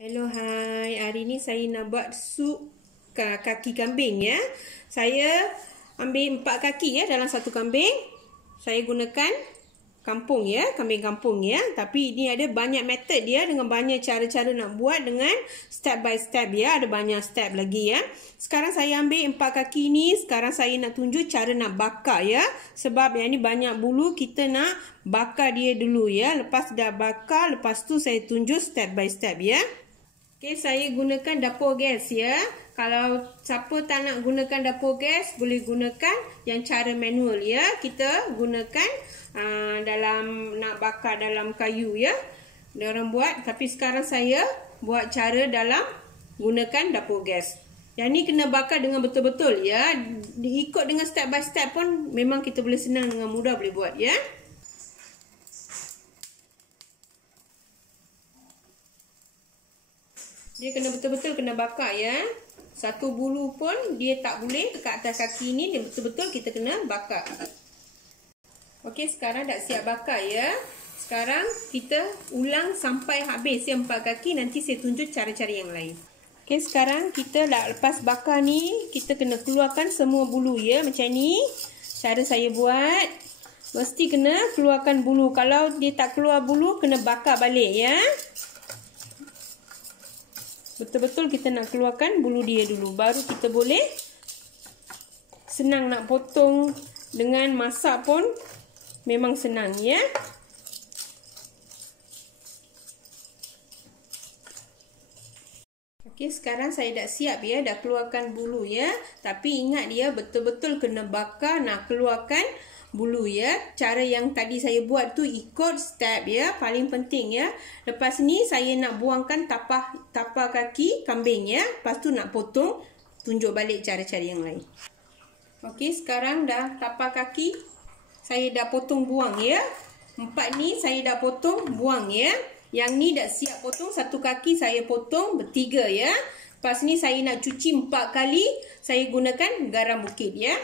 Hello, hai. Hari ni saya nak buat sup kaki kambing ya. Saya ambil 4 kaki ya dalam satu kambing. Saya gunakan kampung ya, kambing kampung ya. Tapi ini ada banyak method dia dengan banyak cara-cara nak buat dengan step by step ya. Ada banyak step lagi ya. Sekarang saya ambil 4 kaki ni. Sekarang saya nak tunjuk cara nak bakar ya. Sebab yang ni banyak bulu, kita nak bakar dia dulu ya. Lepas dah bakar, lepas tu saya tunjuk step by step ya. Okey, saya gunakan dapur gas ya. Kalau siapa tak nak gunakan dapur gas, boleh gunakan yang cara manual ya. Kita gunakan dalam nak bakar dalam kayu ya. Diorang buat, tapi sekarang saya buat cara dalam gunakan dapur gas. Yang ni kena bakar dengan betul-betul ya. Diikut dengan step by step pun memang kita boleh senang dengan mudah boleh buat ya. Dia kena betul-betul kena bakar ya. Satu bulu pun dia tak boleh dekat atas kaki ni. Dia betul-betul kita kena bakar. Okey, sekarang dah siap bakar ya. Sekarang kita ulang sampai habis yang 4 kaki. Nanti saya tunjuk cara-cara yang lain. Okey, sekarang kita dah lepas bakar ni, kita kena keluarkan semua bulu ya. Macam ni. Cara saya buat. Mesti kena keluarkan bulu. Kalau dia tak keluar bulu, kena bakar balik ya. Betul-betul kita nak keluarkan bulu dia dulu. Baru kita boleh senang nak potong. Dengan masak pun memang senang ya. Okey, sekarang saya dah siap ya. Dah keluarkan bulu ya. Tapi ingat dia betul-betul kena bakar nak keluarkan bulu ya. Cara yang tadi saya buat tu ikut step ya. Paling penting ya. Lepas ni saya nak buangkan tapak kaki kambing ya. Lepas tu nak potong. Tunjuk balik cara-cara yang lain. Okey, sekarang dah tapak kaki saya dah potong buang ya. 4 ni saya dah potong buang ya. Yang ni dah siap potong. Satu kaki saya potong bertiga ya. Lepas ni saya nak cuci 4 kali. Saya gunakan garam bukit ya.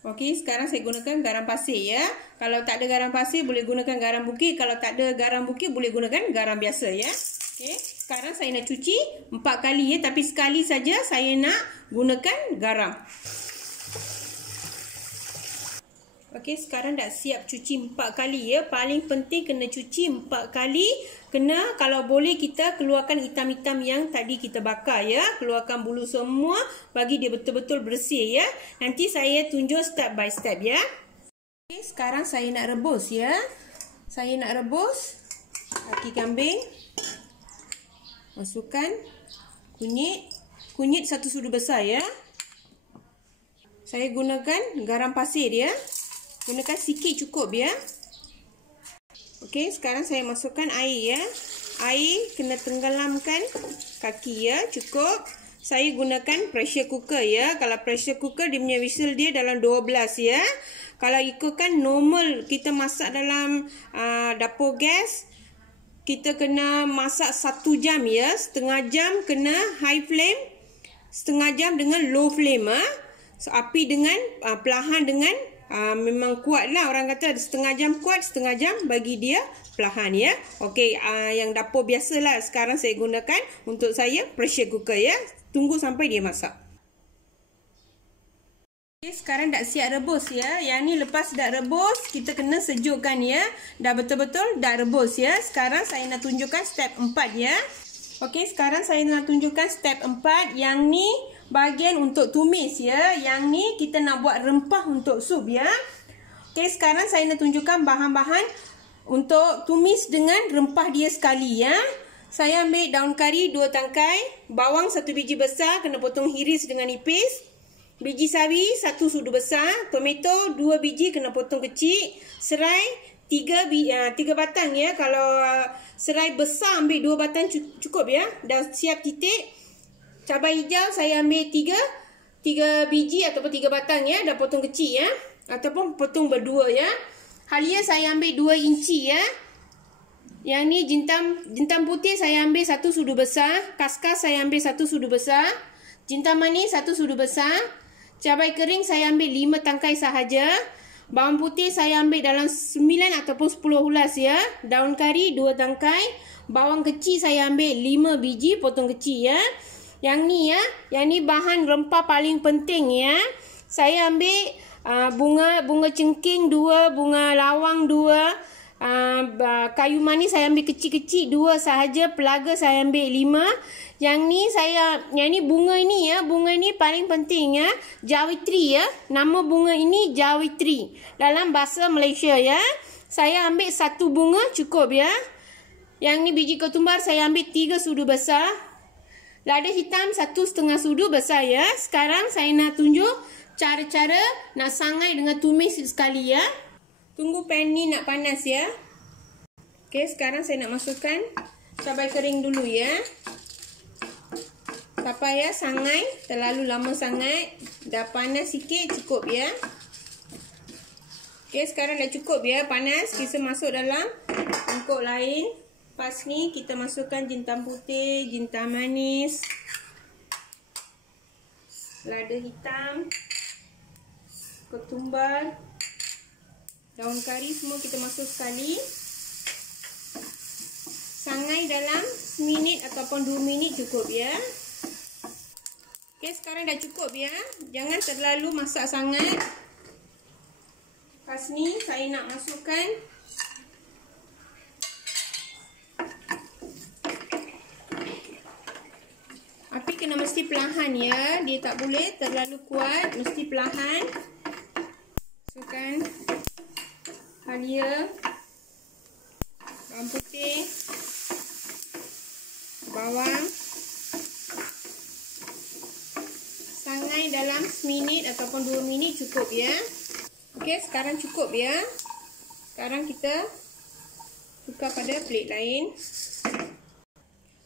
Okey, sekarang saya gunakan garam pasir ya. Kalau tak ada garam pasir, boleh gunakan garam bukit. Kalau tak ada garam bukit, boleh gunakan garam biasa ya. Okey, sekarang saya nak cuci 4 kali ya. Tapi sekali saja saya nak gunakan garam. Okey, sekarang dah siap cuci 4 kali ya. Paling penting kena cuci 4 kali. Kena, kalau boleh kita keluarkan hitam-hitam yang tadi kita bakar ya. Keluarkan bulu semua. Bagi dia betul-betul bersih ya. Nanti saya tunjuk step by step ya. Okey, sekarang saya nak rebus ya. Saya nak rebus kaki kambing. Masukkan kunyit. Kunyit 1 sudu besar ya. Saya gunakan garam pasir ya. Gunakan sikit cukup ya. Okey, sekarang saya masukkan air ya. Air kena tenggelamkan kaki ya. Cukup. Saya gunakan pressure cooker ya. Kalau pressure cooker dia punya whistle dia dalam 12 ya. Kalau ikutkan normal kita masak dalam dapur gas, kita kena masak 1 jam ya. Setengah jam kena high flame. Setengah jam dengan low flame ha. So, api dengan perlahan dengan memang kuat lah. Orang kata setengah jam kuat, setengah jam bagi dia perlahan ya. Okey, yang dapur biasa lah. Sekarang saya gunakan untuk saya pressure cooker ya. Tunggu sampai dia masak. Okay, sekarang dah siap rebus ya. Yang ni lepas dah rebus, kita kena sejukkan ya. Dah betul-betul dah rebus ya. Sekarang saya nak tunjukkan step 4 ya. Okey, sekarang saya nak tunjukkan step 4. Yang ni bahagian untuk tumis ya. Yang ni kita nak buat rempah untuk sup ya. Okey, sekarang saya nak tunjukkan bahan-bahan untuk tumis dengan rempah dia sekali ya. Saya ambil daun kari 2 tangkai, bawang 1 biji besar kena potong iris dengan nipis, biji sawi 1 sudu besar, tomato 2 biji kena potong kecil, serai 3 batang ya. Kalau serai besar ambil 2 batang cukup ya. Dah siap titik. Cabai hijau saya ambil 3 biji ataupun 3 batang ya. Dah potong kecil ya. Ataupun potong berdua ya. Halia saya ambil 2 inci ya. Yang ni jintan putih saya ambil 1 sudu besar. Kaskas saya ambil 1 sudu besar. Jintan manis 1 sudu besar. Cabai kering saya ambil 5 tangkai sahaja. Bawang putih saya ambil dalam 9 ataupun 10 hulas ya. Daun kari 2 tangkai. Bawang kecil saya ambil 5 biji potong kecil ya. Yang ni ya, yang ni bahan rempah paling penting ya. Saya ambil bunga cengking 2, bunga lawang 2. Kayu manis saya ambil kecil-kecil 2 sahaja, pelaga saya ambil 5. Yang ni bunga ini ya, bunga ini paling penting ya, jawitri ya. Nama bunga ini jawitri dalam bahasa Malaysia ya. Saya ambil 1 bunga cukup ya. Yang ni biji ketumbar saya ambil 3 sudu besar. Lada hitam 1,5 sudu besar ya. Sekarang saya nak tunjuk cara-cara nak sangai dengan tumis sekali ya. Tunggu pan ni nak panas ya. Okey, sekarang saya nak masukkan cabai kering dulu ya. Tak payah sangai, terlalu lama sangat. Dah panas sikit cukup ya. Okey, sekarang dah cukup ya panas. Kita masuk dalam mangkuk lain. Lepas ni kita masukkan jintan putih, jintan manis, lada hitam, ketumbar, daun kari, semua kita masuk sekali. Sangai dalam seminit ataupun 2 minit cukup ya. Okey, sekarang dah cukup ya. Jangan terlalu masak sangat. Lepas ni saya nak masukkan api kena mesti perlahan ya. Dia tak boleh terlalu kuat, mesti perlahan. Masukkan halia, bawang putih, bawang. Sangai dalam seminit ataupun 2 minit cukup ya. Okey, sekarang cukup ya. Sekarang kita tukar pada plate lain.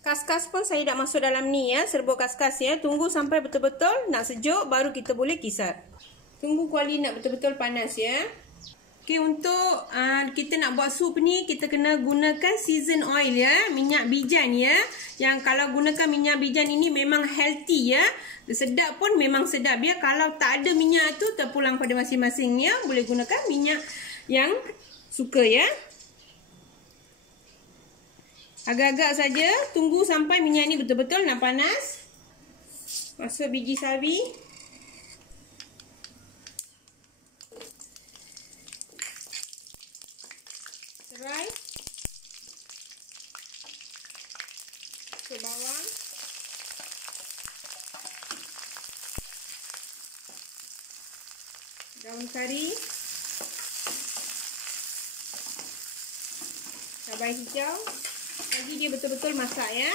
Kaskas pun saya dah masuk dalam ni ya, serbuk kaskas ya. Tunggu sampai betul-betul nak sejuk baru kita boleh kisar. Tunggu kuali nak betul-betul panas ya. Okey, untuk kita nak buat sup ni, kita kena gunakan season oil ya, minyak bijan ya. Yang kalau gunakan minyak bijan ini memang healthy ya. Sedap pun memang sedap ya. Kalau tak ada minyak tu terpulang pada masing-masing ya. Boleh gunakan minyak yang suka ya. Agak-agak saja, tunggu sampai minyak ni betul-betul nak panas. Masuk biji sawi. Serai. Masuk bawang. Daun kari. Cabai hijau. Lagi dia betul-betul masak ya.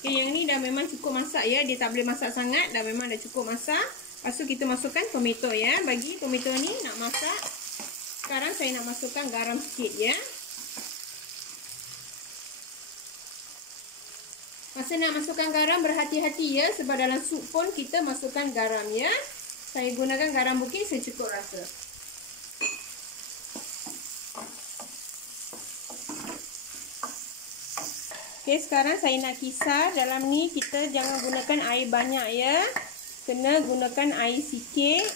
Okay, yang ni dah memang cukup masak ya. Dia tak boleh masak sangat. Dah memang dah cukup masak. Lepas tu kita masukkan tomato ya. Bagi tomato ni nak masak. Sekarang saya nak masukkan garam sikit ya. Masa nak masukkan garam berhati-hati ya. Sebab dalam sup pun kita masukkan garam ya. Saya gunakan garam bukit secukup rasa. Okey, sekarang saya nak kisar. Dalam ni kita jangan gunakan air banyak ya. Kena gunakan air sikit.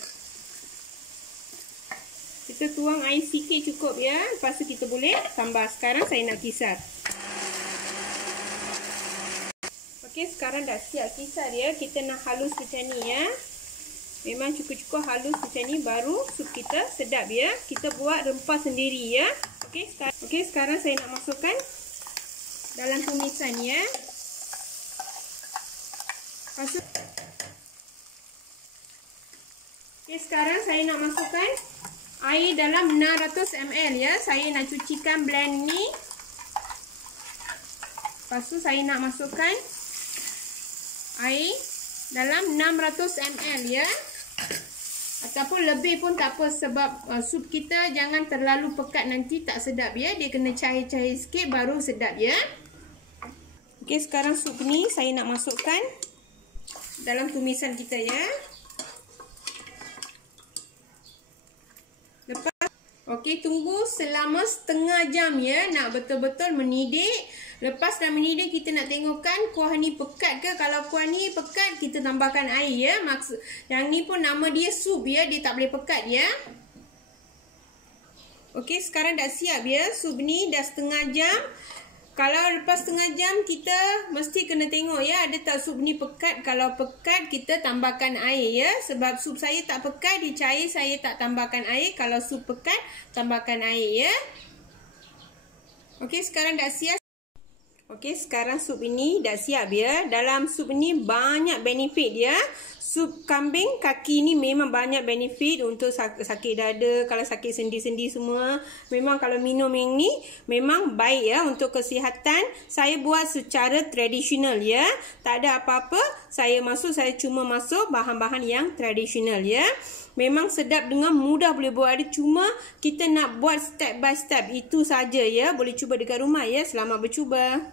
Kita tuang air sikit cukup ya. Lepas tu kita boleh tambah. Sekarang saya nak kisar. Okey, sekarang dah siap kisar ya. Kita nak halus macam ni ya. Memang cukup-cukup halus macam ni baru sup kita sedap ya. Kita buat rempah sendiri ya. Okey, sekarang saya nak masukkan dalam tumisan ya. Okey, sekarang saya nak masukkan air dalam 600 ml ya. Saya nak cucikan blend ni. Lepas tu saya nak masukkan air dalam 600 ml ya. Ataupun lebih pun tak apa. Sebab sup kita jangan terlalu pekat, nanti tak sedap ya. Dia kena cair-cair sikit baru sedap ya. Okey, sekarang sup ni saya nak masukkan dalam tumisan kita ya. Lepas, okey, tunggu selama setengah jam ya. Nak betul-betul mendidih. Lepas dah mendidih, kita nak tengokkan kuah ni pekat ke. Kalau kuah ni pekat, kita tambahkan air ya. Yang ni pun nama dia sup ya. Dia tak boleh pekat ya. Okey, sekarang dah siap ya. Sup ni dah setengah jam. Kalau lepas setengah jam, kita mesti kena tengok ya, ada tak sup ni pekat. Kalau pekat, kita tambahkan air ya. Sebab sup saya tak pekat, dia cair, saya tak tambahkan air. Kalau sup pekat, tambahkan air ya. Okey, sekarang dah siap. Okey, sekarang sup ini dah siap ya. Dalam sup ini banyak benefit ya. Sup kambing kaki ni memang banyak benefit untuk sakit dada, kalau sakit sendi-sendi semua. Memang kalau minum yang ni memang baik ya untuk kesihatan. Saya buat secara tradisional ya. Tak ada apa-apa. Saya cuma masuk bahan-bahan yang tradisional ya. Memang sedap dengan mudah boleh buat. Cuma kita nak buat step by step. Itu saja ya. Boleh cuba dekat rumah ya. Selamat bercuba.